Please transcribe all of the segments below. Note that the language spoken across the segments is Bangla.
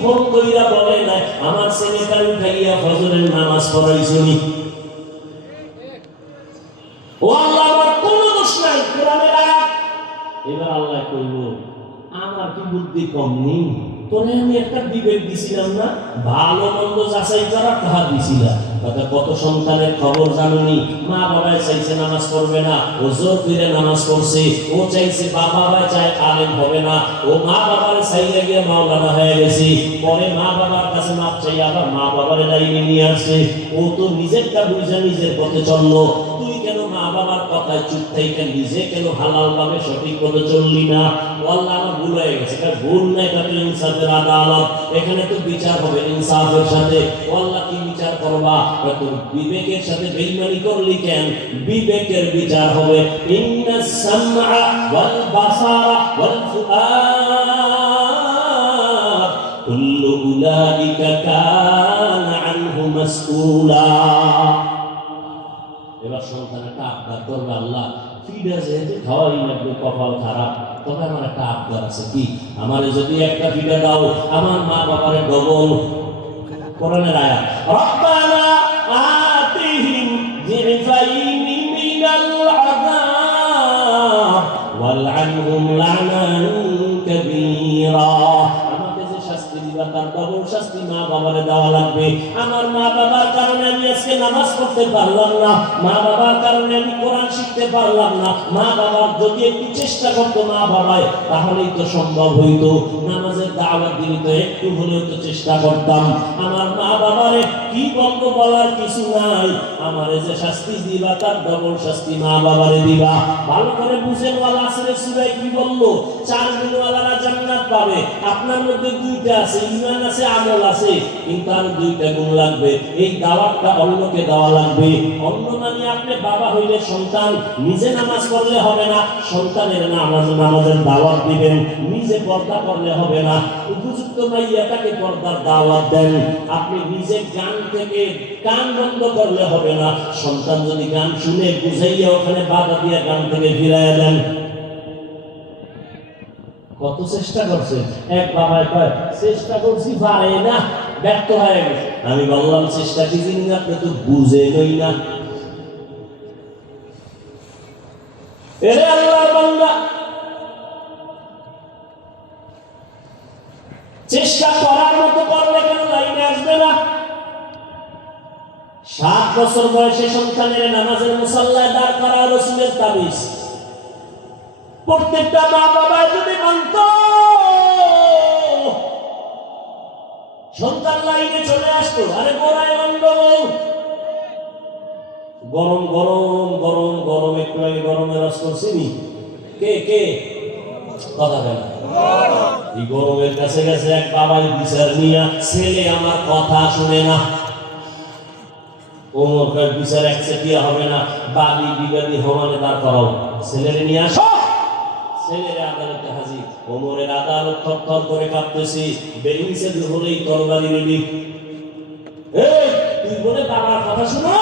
ফোন বলে আমার ফজরের নামাজ ও আল্লাহ, আমার কোন দোষ নাই, কোরআনের আয়াত। এবার আল্লাহ কইব আমার কি বুদ্ধি কম নেই? তোরে আমি একটা বিবেক দিছিলাম না, ভালো মন্দ যাচাই করার তাহা দিছিলাম। কথা কত সন্তানের খবর জানুনি? মা বাবায় চাইছে নামাজ পড়বে না, ও জোর ফিরে নামাজ পড়ছে। ও চাইছে বাবা বাবায় চায় আলেম হবে না, ও মা বাবার চাইলে গিয়ে মাওলানা হয়ে গেছে। পরে মা বাবার কাছে মাপ চাই আবার মা বাবার লাইনে নিয়ে আসছে। ও তো নিজেরটা বুঝে নিজের পথে চলল। কথায় চুপ থেকে নিজে কেন হালাল ভাবে সঠিক পথে চললি না? আল্লাহ, আমার ভুল হয়ে গেছে। এটা ভুল না, এটা তো ইনসাফের আদালত। এখানে তো বিচার হবে, ইনসাফের সাথে। আল্লাহ, কি বিচার করবা? বিবেকের সাথে বেইমানি করলি কেন? বিবেকের বিচার হবে। ইন্নাস সামআ ওয়াল ওয়াল ফুআদ, কুল্লু উলাইকা আনহু মাসউলা। এবার সন্তান একটা আবদার করবে আল্লাহ। ফিডা যেহেতু খাওয়াই লাগবে, কপাল খারাপ, তবে আমার একটা আবদার আছে। কি? আমার যদি একটা ফিডা দাও, আমার মা বাবারে ডবল কোরআনের আয়াত, রব্বানা আতিহিম যিফাইনি মিনাল আযাব ওয়ালআনহুম লানান কাবীরা। তার ডবল শাস্তি মা বাবারে দেওয়া লাগবে। আমার মা বাবার কারণে আমি আজকে নামাজ পড়তে পারলাম না। মা বাবার কারণে আমি কোরআন শিখতে পারলাম না। মা বাবার যদি একটু চেষ্টা করতো মা বাবায়, তাহলেই তো সম্ভব হইতো। নামাজের দাওয়াত দিলে তো একটু হলেও তো চেষ্টা করতাম। আমার মা বাবারে কি বলব বলার কিছু নাই। আমার যে শাস্তি দিবা, তার ডবল শাস্তি মা বাবারে দিবা। ভালো করে বুঝেন ওয়ালা আসলে সুরাই কি বলল? চার গুণওয়ালারা জান্নাত পাবে। আপনার মধ্যে দুইটা আছে ইমান আছে আমল আছে, কিন্তু আর দুইটা গুণ লাগবে। এই দাওয়াতটা অন্যকে দেওয়া লাগবে। অন্য মানে আপনি বাবা হইলে সন্তান, নিজে নামাজ পড়লে হবে না, সন্তানের নামাজ, নামাজের দাওয়াত দিবেন, নিজে পর্দা করলে হবে না। উপযুক্ত মাইয়াটাকে পর্দার দাওয়াত দেন। আপনি নিজে গান থেকে কান বন্ধ করলে হবে না। সন্তান যদি গান শুনে, বুঝাইয়া ওখানে বাধা দিয়ে গান থেকে ফিরাইয়া দেন। কত চেষ্টা করছে? এক বাবায় কয়, চেষ্টা করছি, পারে না, ব্যর্থ হয়ে গেছে। আমি বললাম, চেষ্টা কি জিনিস আপনি তো বুঝে নই না। এরে আল্লাহর বান্দা! চেষ্টা করার মতো করলে কেন লাইনে আসবে না? সাত বছর বয়সে সন্তানের নামাজের মুসাল্লায় দাঁড় করা রসুলের তাবিজ। প্রত্যেকটা মা বাবা যদি মানত, সন্তান লাইনে চলে আসতো। আরে গোড়ায় গন্ডগোল গরম গরম গরম গরম, একটু আগে গরমের রস করছিনি? কে কে? কথা বলে এই গরমের কাছে গেছে এক বাবাই বিচার নিয়া, ছেলে, আমার কথা শুনে না। ওমর কার বিচার একচেটিয়া হবে না। বাদী বিবাদী হমানে দাঁড় করাও। ছেলেরে নিয়ে আসো। ছেলের আদালতে হাজির। ওমরের আদালত থরথর করে কাঁপতেছি বেরিয়েছে হলেই তরবারি এই, তুই বলে বাবার কথা শোনো?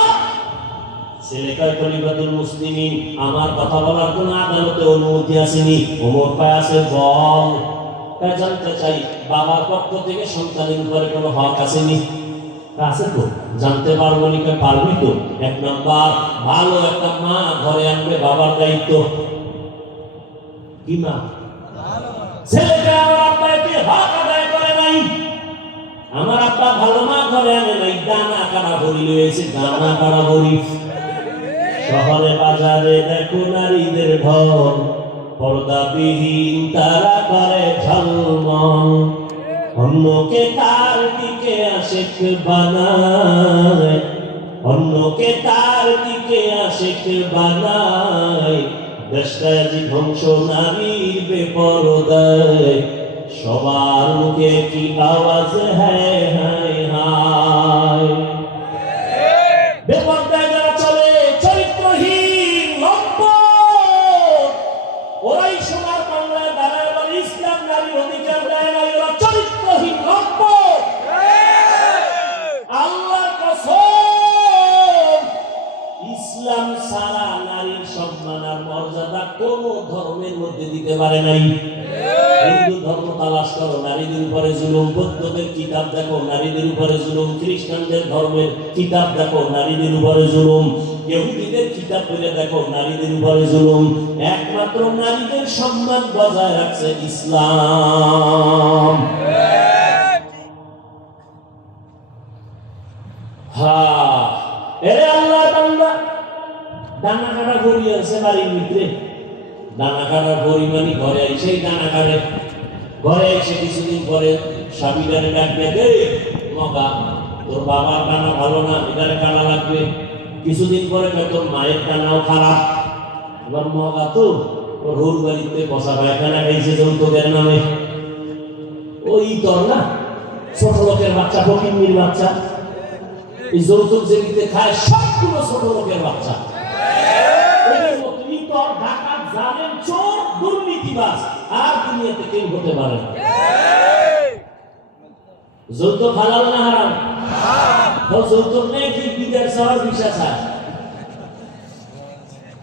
আমার কথা বলার কোন আদালতে অনুমতি আসেনি। ওমর পায় আছে, বল। জানতে চাই, বাবার পক্ষ থেকে সন্তানের উপরে কোনো হক আসেনি? আছে তো, জানতে পারব নি পারবি তো। এক নাম্বার, ভালো একটা মা ঘরে আনবে বাবার দায়িত্ব। কি মা ছেলেকে আমার আব্বা একটি হক আদায় করে নাই। আমার আব্বা ভালো মা ঘরে আনে নাই, দানা কাটা ভরি রয়েছে, দানা কাটা ভরি। শহরে বাজারে দেখো নারীদের ঢল পর্দাবিহীন তারা করে ঝলমল। অন্যকে তার দিকে আশেক বানায়, অন্যকে তার দিকে আশেক বানায়। দেশটাজি ধ্বংস নারীর বেপরদায়, সবার মুখে কি আওয়াজ, হায় হায় দাঁড়ায় ইসলাম নারীর অধিকার দেয় চরিত্রহীন, লম্পট। কোন ধর্মের মধ্যে দিতে পারে নাই। হিন্দু ধর্ম তালাশ করো, নারীদের উপরে জুলুম, বৌদ্ধদের কিতাব দেখো, নারীদের উপরে জুলুম, খ্রিস্টানদের ধর্মের কিতাব দেখো, নারীদের উপরে জুলুম, ইহুদিদের কিতাব পড়ে দেখো, নারীদের উপরে জুলুম। একমাত্র নারীদের সম্মান বজায় রাখছে ইসলাম। হ্যাঁ এরে আল্লাহ দানা কাটা গড়ি বাড়ির ভিতরে। ঘরে ঘরে কিছুদিন পরে মগা তোর বাবার দানা ভালো না কানা লাগবে। কিছুদিন পরে তোর মায়ের দানাও খারাপ, এবার মগা, তো, তোর বাড়িতে বসা পায়খানা খাইছে যৌতুকের নামে। ওই তোর না, ছোট লোকের বাচ্চা, ফকিন্নির বাচ্চা। এই যৌতুক খায়, সবগুলো ছোট লোকের বাচ্চা। দুর্নীতিবাজ, আর দুনিয়াতে কেউ হতে পারে না। যৌতুক হালাল না হারাম? তো যৌতুক নেই কি? বিদেশ যাওয়ার বিষা চায়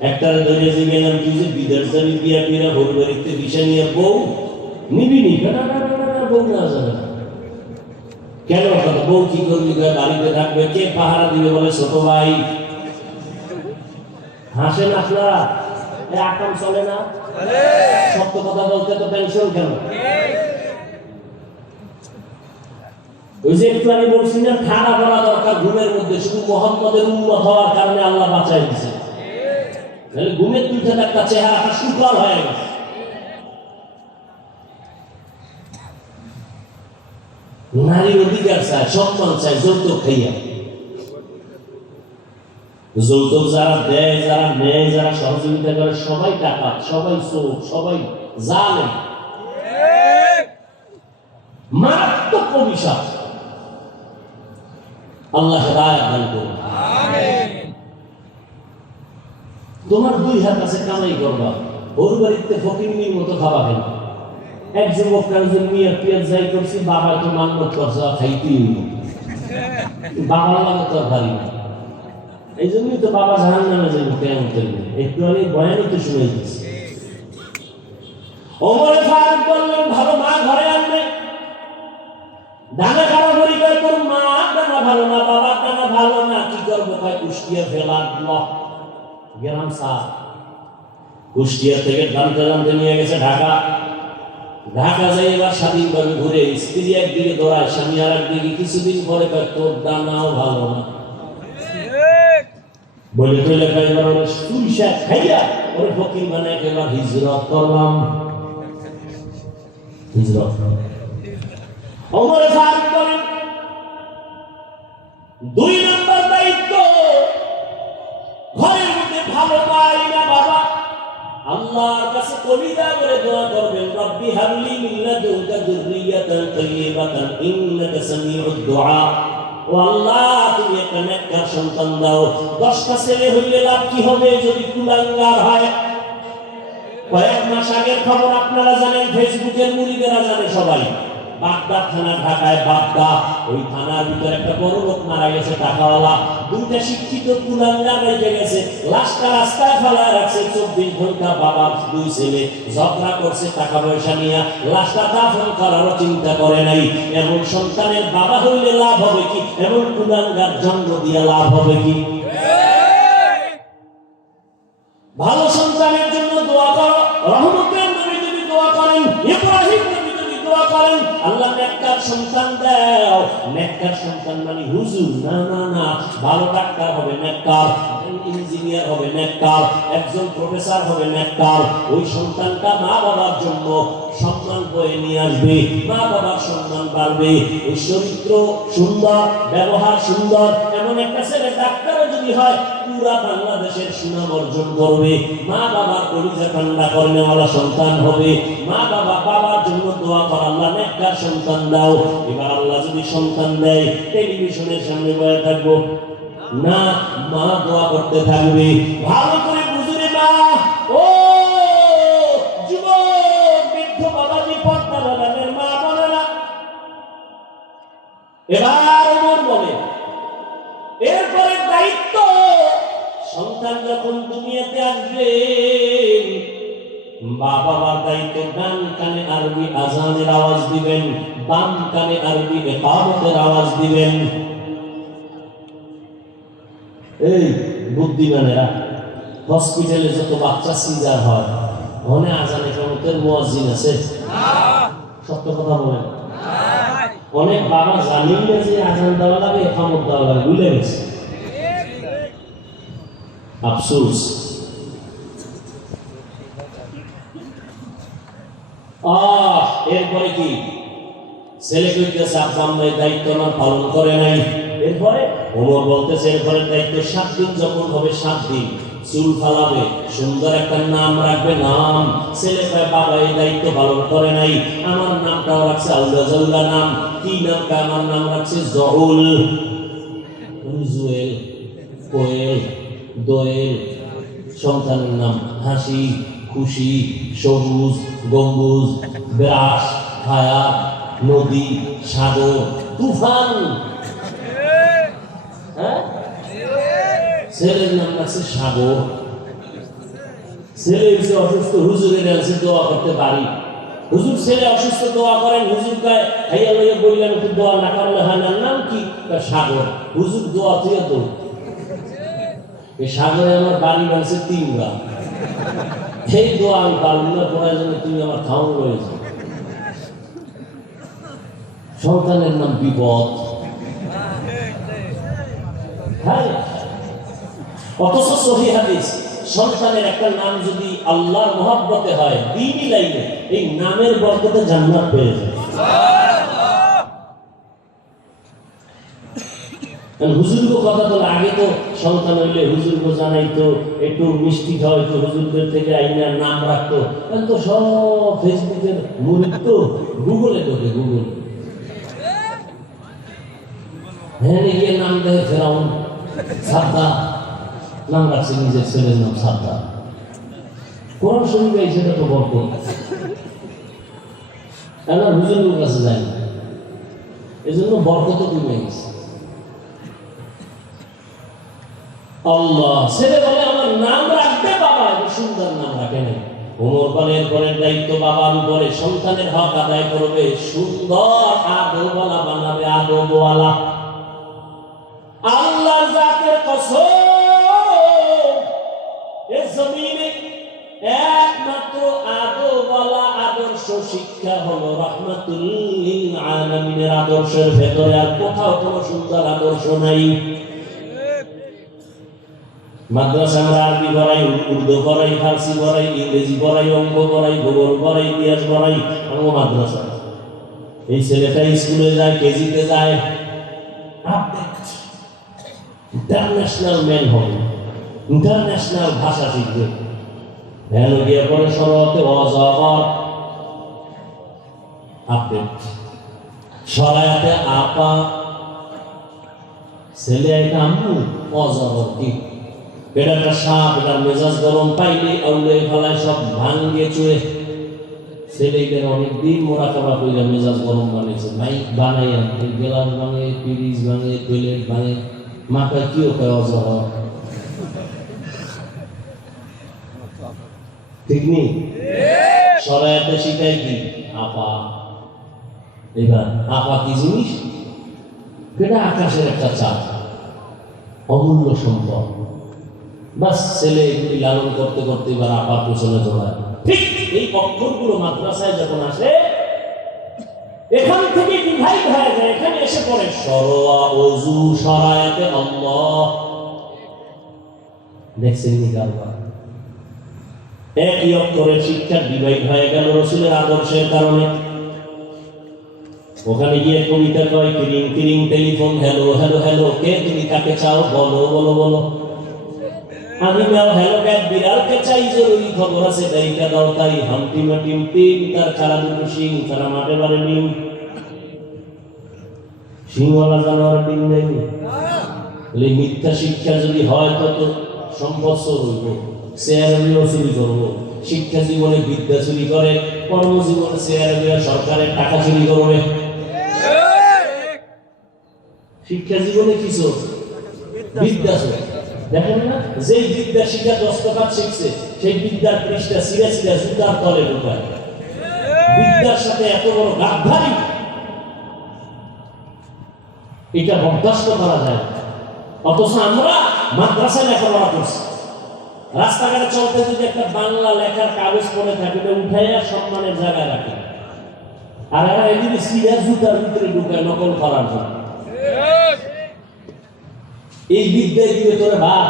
একটারে ধরে যে গেলাম তুই যে বিদেশ যাবি বিয়া ভোর বাড়িতে বিষা নিয়ে বউ নিবি নি? বউ না যাবে কেন বউ কি করবি? বাড়িতে থাকবে? কে পাহারা দিবে বলে ছোট ভাই? হাসেন আপনারা? আকাম চলে না? সত্য কথা বলতে তো কেন? ওই যে একটু আমি বলছি না করা দরকার ঘুমের মধ্যে, শুধু মোহাম্মদের উন্মত হওয়ার কারণে আল্লাহ বাঁচাই দিছে। তাহলে ঘুমের একটা চেহারাটা সুফল হয়ে গেছে। নারীর অধিকার চায়, সম্মান চায়, যৌতুক খাইয়া। যৌতুক যারা দেয়, যারা নেয়, যারা সহযোগিতা করে, সবাই টাকা, সবাই চোখ সবাই মারাত্মক অভিশাপ। আল্লাহ তোমার দুই হাত আছে, কামাই করবা। ওর বাড়িতে ফকির মতো খাওয়া খেলা এক যুবক একজন মিয়া পিয়াজ যাই করছি বাবা তো মান্নত করছে খাইতেই। বাবার তো আর পারি না। এই জন্যই তো বাবা জাহান নামে কেমন একটু শুনে ওমরে ফারুক বললেন, ভালো মা, ঘরে আনবে তোর মা ভালো না, বাবা ভালো না, কি করব কুষ্টিয়া ফেলার গেলাম স্যার। কুষ্টিয়া থেকে নিয়ে গেছে ঢাকা। ঢাকা যাই এবার স্বাধীনভাবে ঘুরে, স্ত্রী একদিকে দৌড়ায়, স্বামী আর একদিকে কিছুদিন পরে তোর দানাও ভালো না। বলে কয় এবার ওরা খাইয়া ওরে ফকির মানে একেবার হিজরত করলাম। হিজরত অমরে ফারুক বলেন, দুই নম্বর দায়িত্ব, ঘরের মধ্যে ভালো পাই না বাবা। আল্লাহর কাছে কবিতা করে দোয়া করবেন, রব্বি হাবলি মিন লাদুনকা যুররিয়াতান তাইয়্যিবাতান, ইন্নাকা সামিউদ দুআ ও আল্লাহ, তুমি একটা নেককার সন্তান দাও। দশটা ছেলে হইলে লাভ কি হবে যদি কুলাঙ্গার হয়? কয়েক মাস আগের খবর আপনারা জানেন, ফেসবুকের মুড়িদেরা জানে সবাই। বাগদা থানা ঢাকায়, বাগদা। ওই থানার ভিতরে একটা বড় লোক মারা গেছে টাকাওয়ালা দুইটা শিক্ষিত কুলাঙ্গা রেখে গেছে। লাশটা রাস্তায় ফেলায় রাখছে। চব্বিশ ঘণ্টা বাবা দুই ছেলে ঝগড়া করছে টাকা পয়সা নিয়ে। লাশটা দাফন করারও চিন্তা করে নাই। এমন সন্তানের বাবা হইলে লাভ হবে কি? এমন কুলাঙ্গার জন্ম দিয়ে লাভ হবে কি? ভালো আল্লাহ নেককার সন্তান দাও। নেককার সন্তান মানে হুজুর। না না না। ভালো ডাক্তার হবে নেককার, ইঞ্জিনিয়ার হবে নেককার, একজন প্রফেসর হবে নেককার। ওই সন্তানটা মা বাবার জন্য সম্মান বয়ে নিয়ে আসবে। মা বাবার সম্মান বাড়বে। ওই চরিত্র সুন্দর, ব্যবহার সুন্দর। এমন একটা ছেলে ডাক্তারও যদি হয়, পুরা বাংলাদেশের সুনাম অর্জন করবে। মা বাবার কলিজা ঠান্ডা কর্মেওয়ালা সন্তান হবে। মা বাবা জন্য দোয়া কর, আল্লাহ নেককার সন্তান দাও। এবার আল্লাহ যদি সন্তান দেয়, টেলিভিশনের সামনে বয়ে থাকব। না, মা দোয়া করতে থাকবে। ভালো করে দায়িত্ব ডান কানে আরবি আজানের আওয়াজ দিবেন, বাম কানে আরবি একামতের আওয়াজ দিবেন। এই বুদ্ধিমানেরা, হসপিটালে যত বাচ্চা সিজার হয় ওখানে আজান একামতের মুয়াজ্জিন আছে? সত্য কথা বলেন। অনেক বাবা জানেন না যে আজান দেওয়া লাগে, একামত দেওয়া লাগে, ভুলে গেছে। আফসোস। আহ, এরপরে কি? ছেলে কইতেছে আব্বা দায়িত্ব আমার পালন করে নাই। এরপরে ওমর বলতেছে, এরপরে দায়িত্ব সাত দিন যখন হবে, সাত দিন। চুল ফালাবে, সুন্দর একটা নাম রাখবে, নাম। ছেলে কয়, বাবা, এই দায়িত্ব পালন করে নাই। আমার নামটাও রাখছে আল্লাহ নাম। কি নামটা আমার নাম রাখছে জহুল। জুয়েল, কোয়েল, দোয়েল, সন্তানের নাম হাসি। খুশি, সবুজ, গম্বুজ ব্রাস ছায়া নদী, সাগর, তুফান। হ্যাঁ? ছেলের নাম আছে সাগর। ছেলে হচ্ছে অসুস্থ, হুজুরের কাছে দোয়া করতে পারি। হুজুর ছেলে অসুস্থ, দোয়া করেন, হুজুর গায়ে হাইয়া লইয়া বললেন দোয়া না করলে নাম কি? সাগর। হুজুর দোয়া তুই তো এই সাগরে আমার বাড়ি বানছে তিনবার। এই দোয়া আমি পারব না প্রয়োজনে তুমি আমার খাওয়ান রয়েছে। সন্তানের নাম বিপদ। হ্যাঁ। অথচ সহি হাদিস, সন্তানের একটা নাম যদি আল্লাহর মহব্বতে হয়, দিনই লাইনে এই নামের বরকতে জান্নাত পেয়ে যায়। হুজুরকে কথা বলে আগে তো সন্তান হইলে হুজুরকে জানাইতো, একটু মিষ্টি খাওয়াইতো হুজুরদের থেকে আইনার নাম রাখতো। এখন তো সব ফেসবুকের মুরিদ তো গুগলে ঢোকে গুগল। হ্যাঁ গিয়ে নাম দেয় ফেরাউন। সাদ্দা। নাম রাখছে নিজের ছেলের নাম সাদ্দা। কোরআন শরীফে এই সেটা তো আর হুজুরের কাছে যায় না এই জন্য বরকত কমে গেছে। আল্লাহ, ছেলে বলে আমার নাম রাখবে বাবা সুন্দর নাম রাখে নাই। ওমর পানের পরের দায়িত্ব বাবার উপরে, সন্তানের হক আদায় করবে, সুন্দর আদবওয়ালা বানাবে, আদবওয়ালা। আল্লাহর জাতের কসম, এ জমিনে একমাত্র আদবওয়ালা আদর্শ শিক্ষা হলো রহমাতুল্লিল আলামিনের আদর্শের ভেতরে আর কোথাও কোনো সুন্দর আদর্শ নাই। মাদ্রাসা আমরা আরবি পড়াই, উর্দু পড়াই, ফার্সি পড়াই, ইংরেজি পড়াই, অঙ্ক পড়াই, ভূগোল পড়াই, ইতিহাস পড়াই, আমার মাদ্রাসা। এই ছেলেটা স্কুলে যায়, কেজিতে যায়। ইন্টারন্যাশনাল ম্যান হবে ইন্টারন্যাশনাল ভাষা শিখবে। ভ্যান গিয়ে পরে সরতে অজগর আপডেট সরাইতে আপা। ছেলে একটা আম্মু অজগর কি? একটা সাপ, এটা মেজাজ গরম পাইলে আউলে ফেলায় সব ভাঙ্গে চুয়ে। ছেলেদের অনেক দিন মোরা কাবা কইরা মেজাজ গরম বানিয়েছে। মাইক বানাইয়া এই গ্লাস ভাঙে পিরিজ ভাঙে টয়লেট ভাঙে মাথায় কিও কয় অজহ ঠিক নেই সরাইতে শিখাই কি আপা। এবার আপা কি জিনিস? এটা আকাশের একটা চাপ অমূল্য সম্পদ। বাস, ছেলে এগুলি লালন করতে করতে এবার আপার পেছনে দৌড়ায় ঠিক এই অক্ষরগুলো মাদ্রাসায় যখন আসে, এখান থেকে ডিভাইড হয়ে যায়, এখানে এসে পড়ে, সরোয়া অজু সরায়াতে আল্লাহ। দেখছেন নি কারবার। একই অক্ষরের শিক্ষা ডিভাইড হয়ে গেল রসুলের আদর্শের কারণে। ওখানে গিয়ে কবিতা কয়, কিরিং কিরিং, টেলিফোন, হ্যালো হ্যালো হ্যালো, কে তুমি কাকে চাও? বলো বলো বলো। আমি হ্যালো বিড়ালকে চাই জরুরি খবর আছে দাইকা দাও তাই হামটি মাটিম তিন তার দুটো সিং তারা মাঠে নিম সিংওয়ালা জানোয়ার ডিম নেই বলে মিথ্যা শিক্ষা যদি হয় তত চেয়ারবিও চুরি করব শিক্ষা জীবনে বিদ্যা চুরি করে কর্মজীবনে চেয়ারবিও সরকারের টাকা চুরি করবে। শিক্ষা জীবনে কিছু বিদ্যা চুরি। দেখেন না? যেই বিদ্যা শিক্ষা দশ টাকা শিখছে, সেই বিদ্যার পৃষ্ঠা সিরে সিরে জুতার তলে ঢুকায়। বিদ্যার সাথে এত বড় গাদ্ধারি এটা বরদাস্ত করা যায়। অথচ আমরা মাদ্রাসায় লেখাপড়া করছি। রাস্তাঘাটে চলতে যদি একটা বাংলা লেখার কাগজ পড়ে থাকে ওটা উঠাইয়া সম্মানের জায়গায় রাখে। আর এরা এদিকে সিরিয়াস জুতার ভিতরে ঢুকায় নকল করার জন্য। এই বিদ্যায় দিবে তোরে ভাব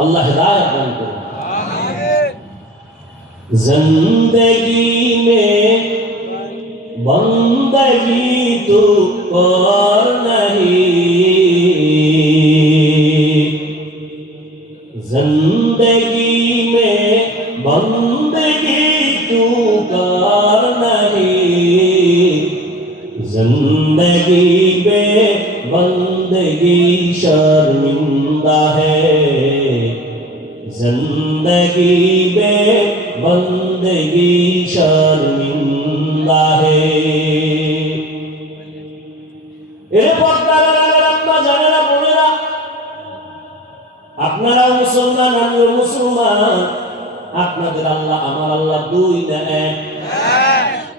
আল্লাহ হেদায়ত দান করুন जिंदगी में बंदगी तो और नहीं जिंदगी में बंदगी तू कर नहीं जिंदगी بندگی شرمندہ ہے زندگی بے بندگی شرمندہ আপনারা মুসলমান আমিও মুসলমান। আপনাদের আল্লাহ আমার আল্লাহ দুই না হ্যাঁ।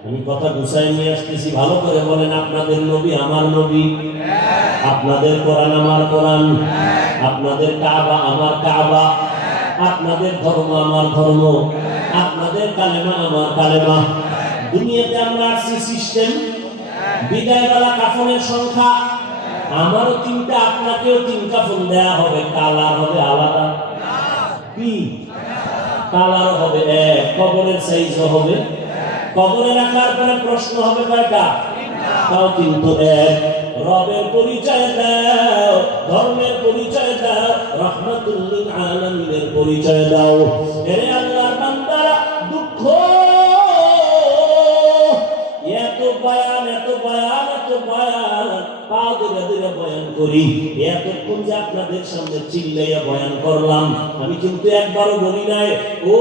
আমি কথা গুছাই নিয়ে আসতেছি ভালো করে বলেন আপনাদের নবী আমার নবী। আপনাদের কোরআন আমার কোরআন। আপনাদের কাবা আমার কাবা। আপনাদের ধর্ম আমার ধর্ম। আপনাদের কালেমা আমার কালেমা। দুনিয়াতে আমরা আসছি সিস্টেম বিদায়বেলা কাফনের সংখ্যা। আমারও তিনটা, আপনাকেও তিন কাফন দেয়া হবে। কালার হবে আলাদা। কি? কালার হবে এক, কবরের সাইজও হবে। কবরে রাখার পরে প্রশ্ন হবে কয়টা? তাও কিন্তু এক। রবের পরিচয় দাও, ধর্মের পরিচয় দাও, রহমাতুল্লিল আলামিনের পরিচয় দাও। এরে আল্লাহর বান্দারা, দুঃখ, এত বয়ান এত বয়ান এত বয়ান পা ধরে ধরে বয়ান করি। এতক্ষণ যে আপনাদের সামনে চিল্লাইয়া বয়ান করলাম, আমি কিন্তু একবারও বলি নাই, ও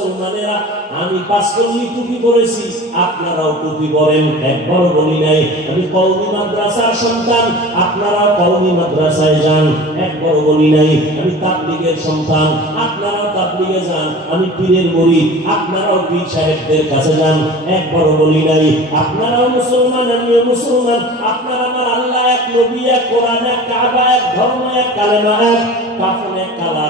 মুসলমানেরা, আমি পাঁচকল্লি টুপি পরেছি, আপনারাও টুপি পরেন। একবারও বলি নাই, আমি কৌমি মাদ্রাসার সন্তান, আপনারাও কৌমি মাদ্রাসায় যান। একবারও বলি নাই, আমি তাবলিগের সন্তান, আপনারাও তাবলিগে যান, আমি পীরের মরি আপনারাও পীর সাহেবদের কাছে যান। একবারও বলি নাই, আপনারাও মুসলমান, আমিও মুসলমান, আপনার আমার আল্লাহ এক নবী, এক কোরআন, এক কাবা, এক ধর্ম, এক কালেমা, এক কাফন, এক এক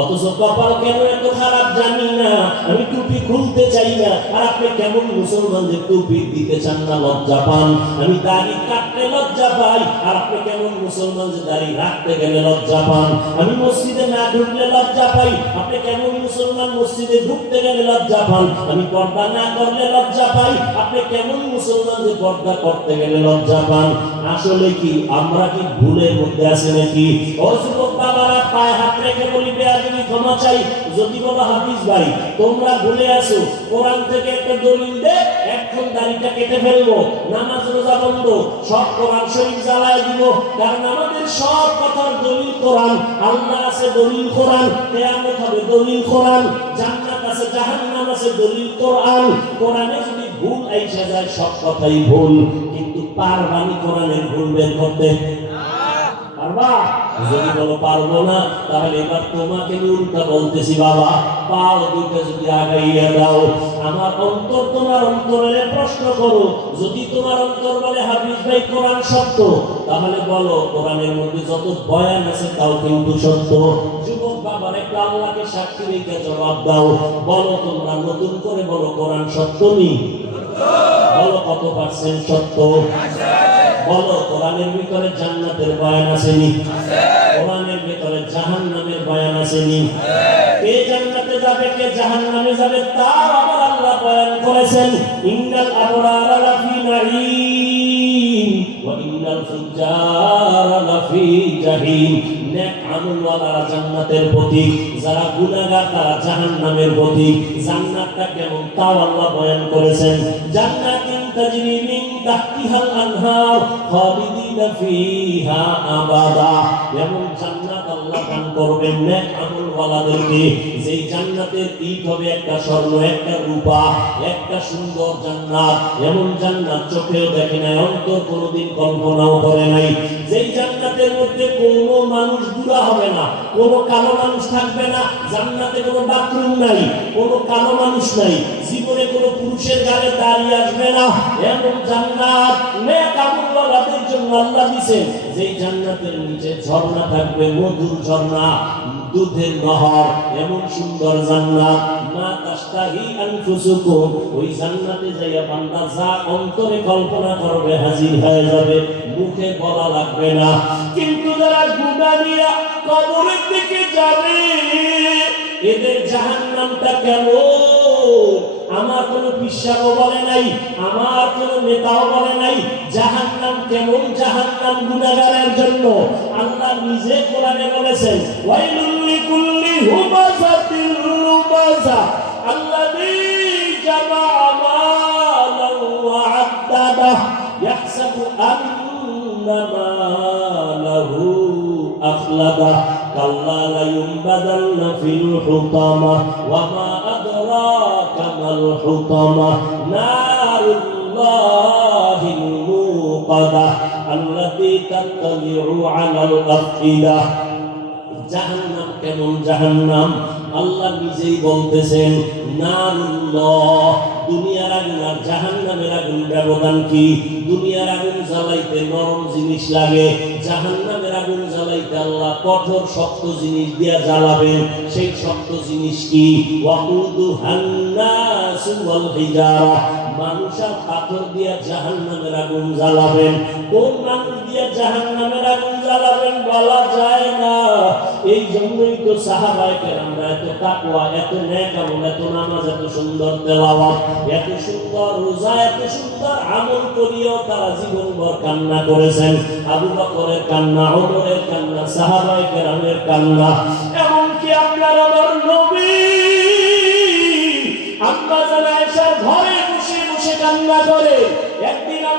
অথচ কপাল কেন এত খারাপ জানি না? আমি টুপি খুলতে চাই না। আর আপনি কেমন মুসলমান যে টুপি দিতে চান না, লজ্জা পান? আমি দাড়ি কাটতে লজ্জা পাই। আর আপনি কেমন মুসলমান যে দাড়ি রাখতে গেলে লজ্জা পান? আমি মসজিদে না ঢুকলে লজ্জা পাই। আপনি কেমন মুসলমান মসজিদে ঢুকতে গেলে লজ্জা পান? আমি পর্দা না করলে লজ্জা পাই। আপনি কেমন মুসলমান যে পর্দা করতে গেলে লজ্জা পান? আসলে কি আমরা কি ভুলের মধ্যে আছি নাকি? ও যুবক বাবারা, পায়ে হাত রেখে বলি, বেয়াদবি ক্ষমা চাই, যদি বলো হাফিজ ভাই, তোমরা ভুলে আসো কোরআন থেকে একটা দলিল দে, এখন দাড়িটা কেটে ফেলব, নামাজ রোজা বন্ধ, সব কোরআন শরীফ জ্বালায় দিব, কারণ আমাদের সব কথার দলিল কোরআন আল্লাহ আছে দলিল কোরআন, কেয়ামত হবে দলিল কোরআন, জান্নাত আছে, জাহান্নাম আছে, দলিল কোরআন, কোরআনে যদি ভুল আইসা যায়, সব কথাই ভুল, কিন্তু পারবানি কোরআনের ভুল বের করতে। পারবা? যদি বলো পারব না, তাহলে এবার তোমাকে উল্টা বলতেছি বাবা। পাও দুইটা যদি আগাইয়া দাও, আমার অন্তর তোমার অন্তরে প্রশ্ন করো। যদি তোমার অন্তর বলে হাফিজ ভাই কোরআন সত্য, তাহলে বলো, কোরআনের মধ্যে যত বয়ান আছে তাও কিন্তু সত্য। যুবক বাবার একটা আল্লাহকে সাক্ষী রেখে জবাব দাও। বলো তোমরা নতুন করে বলো কোরআন সত্য নি? বলো কত পার্সেন্ট সত্য? বলো কোরআনের ভিতরে জান্নাতের বয়ান আসেনি। কোরআনের ভিতরে জাহান্নামের বয়ান আসেনি। কে জান্নাতে যাবে, কে জাহান্নামে যাবে তাও আবার আল্লাহ বয়ান করেছেন, ইন্নাল আবরারা লাফি নাঈম ওয়া ইন্নাল ফুজ্জারা লাফি জাহিম। নেক আমলওয়ালারা জান্নাতের প্রতীক, যারা গুনাহগার তারা জাহান্নামের প্রতীক। জান্নাতটা কেমন, তাও আল্লাহ বয়ান করেছেন। জান্নাতিন তাহতিহাল আনহার খালিদিনা ফিহা আবাদা যেমন জান্নাত আল্লাহ দান করবেন নেক আমল ওয়ালাদেরকে যেই জান্নাতের ইট হবে একটা স্বর্ণ, একটা রূপা, একটা সুন্দর জান্নাত। এমন জান্নাত চোখেও দেখে নাই, অন্তর কোনোদিন কল্পনাও করে নাই। যেই জান্নাতের মধ্যে কোনো মানুষ বুড়া হবে না, কোনো কালো মানুষ থাকবে না, জান্নাতে কোনো বাথরুম নাই, কোনো কালো মানুষ নাই, জীবনে কোনো পুরুষের গালে দাঁড়িয়ে আসবে না। এমন জান্নাত নেক আমলওয়ালাদের জন্য আল্লাহ দিয়েছেন। যেই জান্নাতের নিচে ঝর্ণা থাকবে, মধুর ঝর্ণা দুধের নহর, এমন সুন্দর জান্নাত। মা তাস্তাহি আনফুসুকুম, ওই জান্নাতে যাইয়া বান্দা যা অন্তরে কল্পনা করবে, হাজির হয়ে যাবে। মুখে বলা লাগবে না। কিন্তু যারা গুণা নিয়ে কবরের দিকে যাবে, এদের জাহান্নামটা কেমন? আমার কোনো বিশ্বাসও বলে নাই, আমার কোনো নেতাও বলে নাই, জাহান্নাম কেমন জাহান্নাম গুনাহগারের জন্য? আল্লাহ নিজে কোরআনে বলেছেন, ওয়াইলুল লিকুল্লি হুমাযাতিল লুমাযা আল্লাযী মালান ওয়া ইয়াহসাবু আন্না মালাহু কাল্লা লায়ুনবাদান্না ফিল হুতামা, ওয়া মাল হুতামা নারুল্লাহিল মুকাদা আল্লাতী তাত্তালি'ু আলাল আফইদা। জাহান্নাম কেমন জাহান্নাম? আল্লাহ নিজেই বলতেছেন, নারুল্লাহ, দুনিয়ার আগুন আর জাহান্নামের আগুন ব্যবধান কি? দুনিয়ার আগুন জ্বালাইতে নরম জিনিস লাগে জাহান্নামের আগুন জ্বালাইতে আল্লাহ কঠোর শক্ত জিনিস দিয়া জ্বালাবেন। সেই শক্ত জিনিস কি? ওয়াকুদু হান্নাসু ওয়াল হিজারা। মানুষ পাথর দিয়া জাহান্নামের আগুন জ্বালাবেন। কোন মানুষ দিয়া জাহান্নামের আগুন জ্বালাবেন বলা যায় না। এই জন্যই তো সাহাবায়ে কেরামরা এত তাকওয়া, এত নেক আমল, এত নামাজ, এত সুন্দর তেলাওয়াত, এত সুন্দর রোজা, এত সুন্দর আমল করিও তারা জীবনভর কান্না করেছেন। আবু বকরের কান্না, ওমরের কান্না, সাহাবায়ে কেরামের কান্না। এমনকি আপনার আমার নবী আব্বা জানা ঘরে বসে বসে কান্না করে।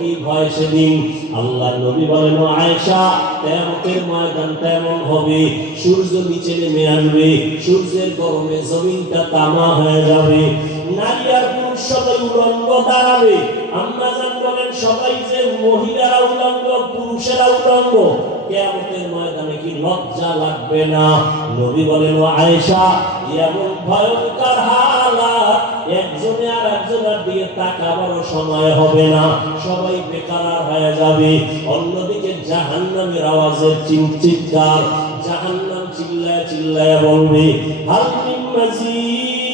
কি ভয় সেদিন? আল্লাহ নবী বলেন আয়েশা, কিয়ামতের ময়দান তেমন হবে। সূর্য নিচে নেমে আসবে। সূর্যের গরমে জমিনটা তামা হয়ে যাবে। নারী আর পুরুষ সবাই উলঙ্গ দাঁড়াবে। আমরা জান বলেন, সবাই যে মহিলারা উলঙ্গ, পুরুষেরা উলঙ্গ। কেয়ামতের ময়দানে কি লজ্জা লাগবে না? নবী বলেন, ও আয়েশা, এমন ভয়ঙ্কর হালাত, একজনে আর একজনের দিকে তাকাবারও সময় হবে না। সবাই বেকার হয়ে যাবে। অন্যদিকে জাহান্নামের আওয়াজের চিৎকার, জাহান্নাম চিল্লায় চিল্লায় বলবে, হাল মিন মাজিদ।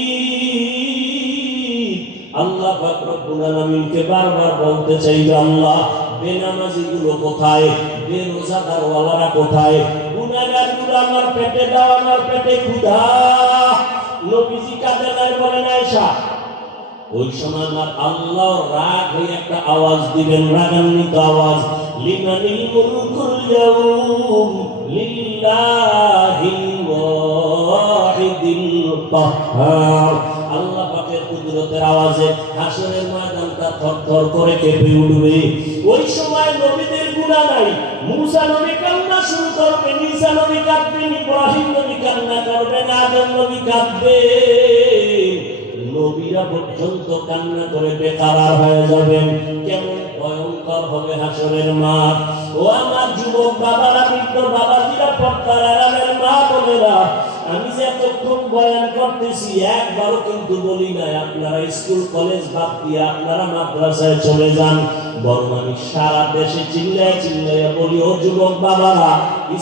আল্লাহ পাক রব্বুল আলামিনকে বারবার বলতে চাইবে, আল্লাহ বেনামাজি গুলো কোথায়? বেরোজাদার ওয়ালারা কোথায়? গুনাহগারগুলো আমার পেটে দাও, আমার পেটে ক্ষুধা। নবীজি কাঁদে নাই বলেন আয়েশা ওই সময় আমার আল্লাহ রাগ হয়ে একটা আওয়াজ দিবেন, রাগান্বিত আওয়াজ। লিমানিল মুলকুল ইয়াউম লিল্লাহিল ওয়াহিদিল কাহ্হার আল্লাহ পাকের কুদরতের আওয়াজে হাসরের ময়দানটা থরথর করে কেঁপে উঠবে। ওই সময় নবীদের গুণা নাই। মুসা নবী কান্না শুরু করবে ঈসা নবী কাঁদবেন ইব্রাহিম নবী কান্না করবেন আদম নবী কাঁদবে। নবীরা পর্যন্ত কান্না করে বেকার হয়ে যাবেন কেমন ভয়ঙ্কর হবে হাসরের মাঠ। ও আমার যুবক বাবারা, বৃদ্ধ বাবাজিরা, পর্দার আরামের মা বোনেরা আমি যে এতক্ষণ বয়ান করতেছি, একবারও কিন্তু বলি নাই, আপনারা স্কুল, কলেজ বাদ দিয়ে আপনারা মাদ্রাসায় চলে যান। বরং আমি সারা দেশে চিল্লায় বলি, ও যুবক বাবারা,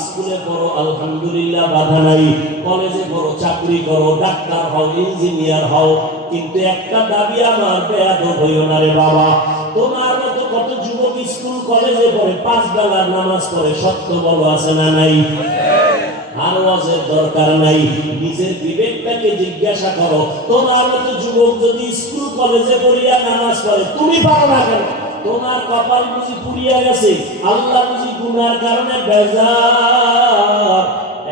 স্কুলে আলহামদুলিল্লাহ, বাধা নাই। কলেজে পড়ো, চাকরি করো, ডাক্তার হও, ইঞ্জিনিয়ার হও। কিন্তু একটা দাবি আমার বেয়াদ হইও না রে বাবা। তোমার মতো কত যুবক স্কুল, কলেজে পড়ে, পাঁচ বেলার নামাজ পড়ে, সত্য বলো আছে না নাই? আর দরকার নাই। নিজের বিবেকটাকে জিজ্ঞাসা করো, তোমার মতো যুবক যদি স্কুল কলেজে পড়িয়া নামাজ পড়ে, তুমি পারো না কেন? তোমার কপাল বুঝি পুড়িয়া গেছে। আল্লাহ বুঝি গুনার কারণে বেজার।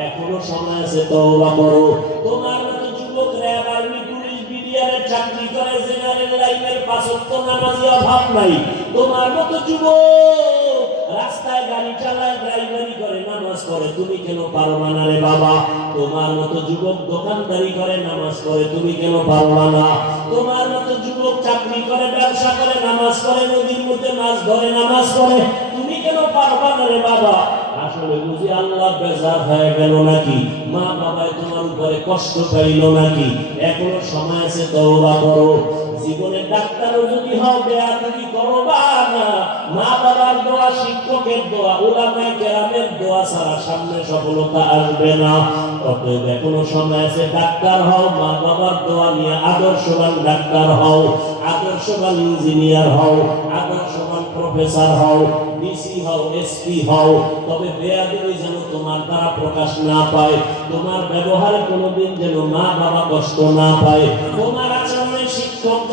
এখনও সময় আছে, তওবা করো। তোমার মতো যুবক র্যাব আর্মি পুলিশ বিডিআরের চাকরি করে, জেনারেল লাইনের পাঁচত্ব নামাজি অভাব নাই। তোমার মতো যুবক রাস্তায় গাড়ি চালায় ড্রাইভারি করে, নামাজ পড়ে। তুমি কেন পারবা না রে বাবা? তোমার মতো যুবক দোকানদারি করে, নামাজ পড়ে। তুমি কেন পারবা না? তোমার মতো যুবক চাকরি করে, ব্যবসা করে, নামাজ পড়ে, নদীর মধ্যে মাছ ধরে, নামাজ পড়ে। তুমি কেন পারবা না রে বাবা? আসলে বুঝি আল্লাহ বেজার হয়ে গেল নাকি? মা বাবায় তোমার উপরে কষ্ট পাইল নাকি? এখনও সময় আছে, তওবা করো। জীবনে ডাক্তারও যদি হও দেয়া তুমি করো বা না মা বাবার দোয়া, শিক্ষকের দোয়া ওলামায়ে কেরামের দোয়া ছাড়া সামনে সফলতা আসবে না। অতএব এখনও সময় আছে, ডাক্তার হও, মা বাবার দোয়া নিয়ে আদর্শবান ডাক্তার হও, আদর্শবান ইঞ্জিনিয়ার হও, আদর্শবান প্রফেসর হও, ডিসি হও, এসপি হও। তবে বেয়াদবি যেন তোমার দ্বারা প্রকাশ না পায়, তোমার ব্যবহারে কোনোদিন যেন মা বাবা কষ্ট না পায়। তোমার আচরণে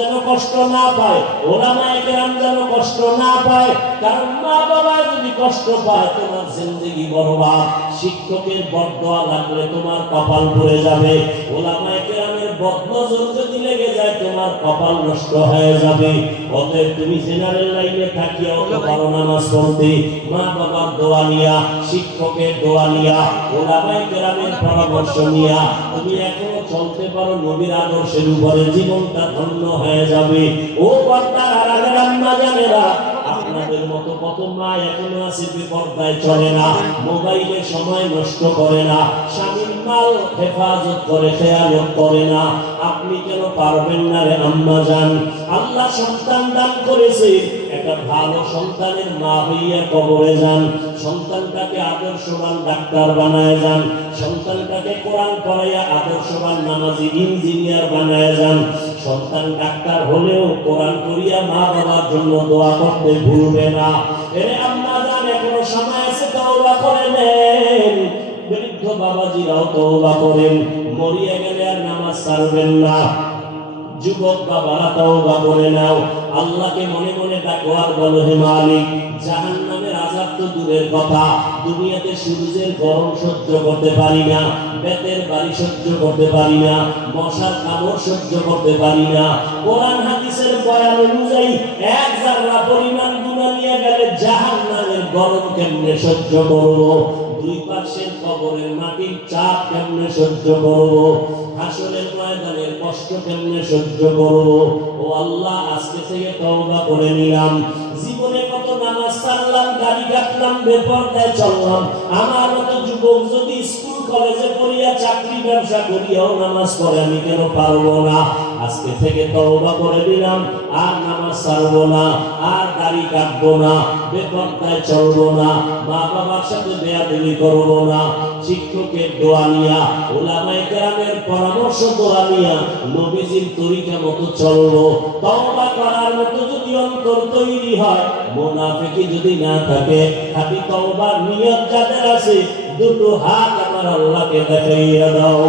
যেন কষ্ট না পায় ওলামায়ে কেরাম যেন কষ্ট না পায় কারণ মা বাবা যদি কষ্ট পায় তোমার জিন্দগি বরবাদ। শিক্ষকের বদদোয়া লাগলে তোমার কপাল পড়ে যাবে। বদনজর যদি লেগে যায় তোমার কপাল নষ্ট হয়ে যাবে। অতএব তুমি জেনারেল লাইনে থাকিয়াও তো পারো নামাজ পড়তে মা বাবার দোয়া নিয়া শিক্ষকের দোয়া নিয়া ওলামায়ে কেরামের পরামর্শ নিয়া তুমি এখনও চলতে পারো, নবীর আদর্শের উপরে জীবনটা ধন্য হয়ে যাবে। ও জানেরা আপনাদের মতো কত মা এখনও আছে বিপর্দায় চলে না, মোবাইলে সময় নষ্ট করে না, স্বামীর মাল হেফাজত করে খেয়ালত করে না। আপনি কেন পারবেন না রে আম্মা জান? আল্লাহ সন্তান দান করেছে একটা ভালো সন্তানের মা হইয়া কবরে যান, সন্তানটাকে আদর্শবান ডাক্তার বানায় যান, সন্তানটাকে কোরআন পড়াইয়া আদর্শবান নামাজি ইঞ্জিনিয়ার বানায় যান। সন্তান ডাক্তার হলেও কোরআন করিয়া মা বাবার জন্য দোয়া করতে ভুলবে না। এরে আম্মা জান, এখনও সময় আছে, তওবা করে নেন। বৃদ্ধ বাবাজিরাও তওবা করেন। মরিয়া গেলে আর নামাজ ছাড়বেন না। যুবক বাবারা তওবা করে নাও। আল্লাহকে মনে মনে ডাকো আর বলো, হে মালিক, জাহান্নামের আযাব তো দূরের কথা। দুনিয়াতে সূর্যের গরম সহ্য করতে পারি না, বেতের বাড়ি সহ্য করতে পারি না, মশার কামড় সহ্য করতে পারি না। কোরআন, হাদিসের বয়ান অনুযায়ী এক জাররা পরিমাণ গুনাহ নিয়ে গেলে জাহান্নামের গরম কেমনে সহ্য করব? দুই পাশের কবরের মাটির চাপ কেমনে সহ্য করব? ময়দানের কষ্ট কেমনে সহ্য করব ও আল্লাহ, আজকে থেকে তওবা করে নিলাম। জীবনে কত নামাজ সারলাম, গাড়ি কাটলাম বেপরদায় চললাম। আমার মতো যুবক যদি স্কুল, কলেজে পড়িয়া চাকরি ব্যবসা করিয়াও নামাজ পড়ে, আমি কেন পারব না? আজকে থেকে তওবা করে দিলাম, আর নামাজ ছাড়বো না, আর দাড়ি কাটবো না, বেপরদায় চলবো না মা বাবার সাথে বেয়াদবি করব না, শিক্ষকের দোয়া নিয়া, ওলামায়ে কেরামের পরামর্শ দোয়া নিয়া নবীজির তরিকা মতো চলবো। তওবা করার মতো যদি অন্তর তৈরি হয় মুনাফিকি যদি না থাকে খালি তওবার নিয়ত যাদের আছে, দুটো হাত আমার আল্লাহকে দেখাইয়া দাও।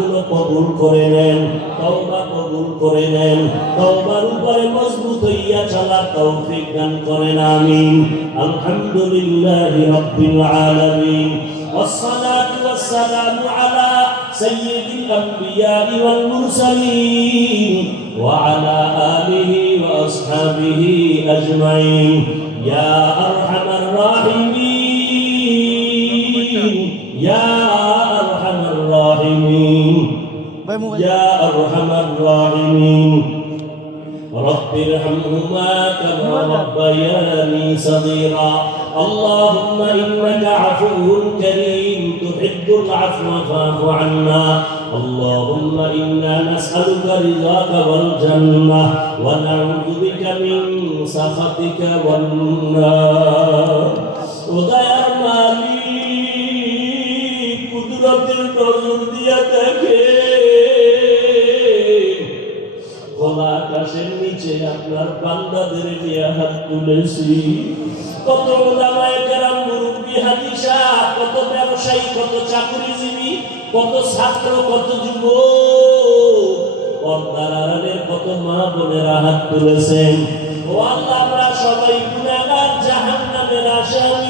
আর আল্লাহ হাতগুলো কবুল করে নেন তওবা কবুল করে নেন তওবার উপরে মজবুত হইয়া চলার তৌফিক দান করেন আমিন আলহামদুলিল্লাহি রাব্বিল আলামিন والصلاة والسلام على سيد الأنبياء والمرسلين وعلى آله وأصحابه أجمعين يا أرحم الراحمين يا أرحم الراحمين رب ارحمهما كما ربياني صغيرا اللهم إنك عفو كريم تحب العفو فاعف عنا اللهم إنا نسألك رضاك والجنة ونعوذ بك من سخطك والنار নিচে আপনার বান্দাদের নিয়ে হাত তুলেছি। কত ওলামায়ে কেরাম মুরব্বী হাদিসা, কত ব্যবসায়ী, কত চাকরিজীবী, কত ছাত্র, কত যুবক। পর্দার আড়ালের কত মা বোনেরা হাত তুলেছেন। ও আল্লাহ, আমরা সবাই গুণাগার জাহান্নামের আসামি